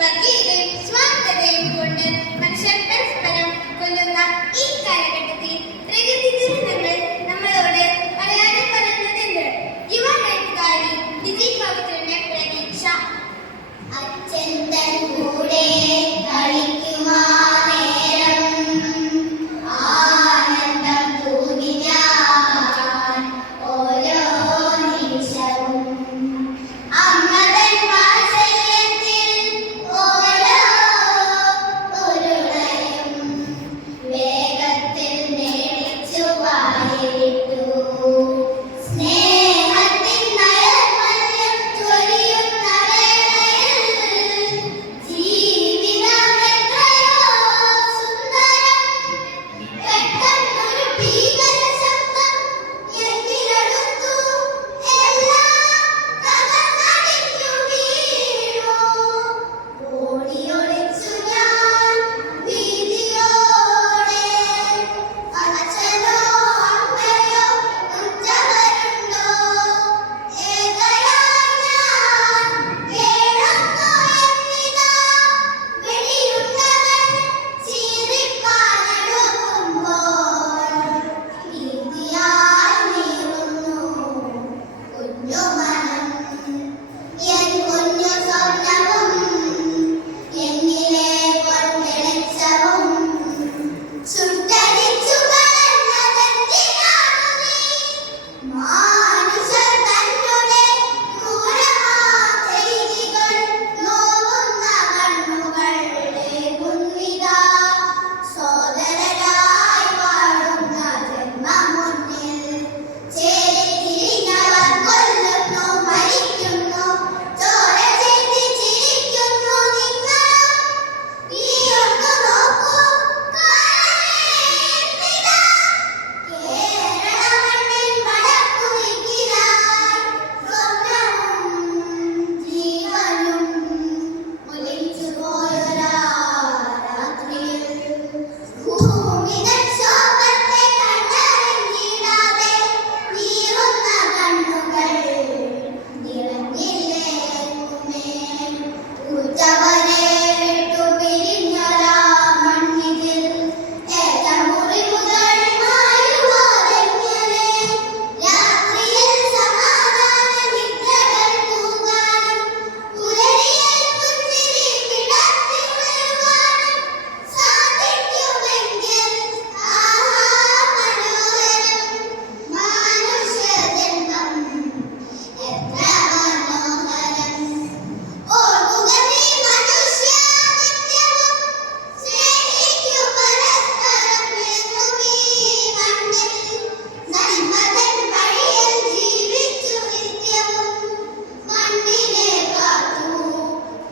വർഗീയതയും സ്വാർത്ഥതയും കൊണ്ട്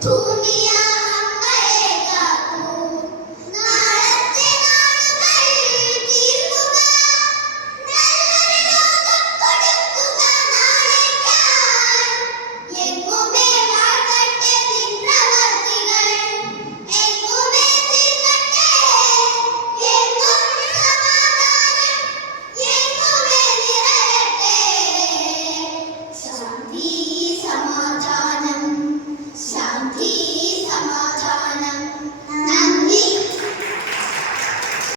তুমি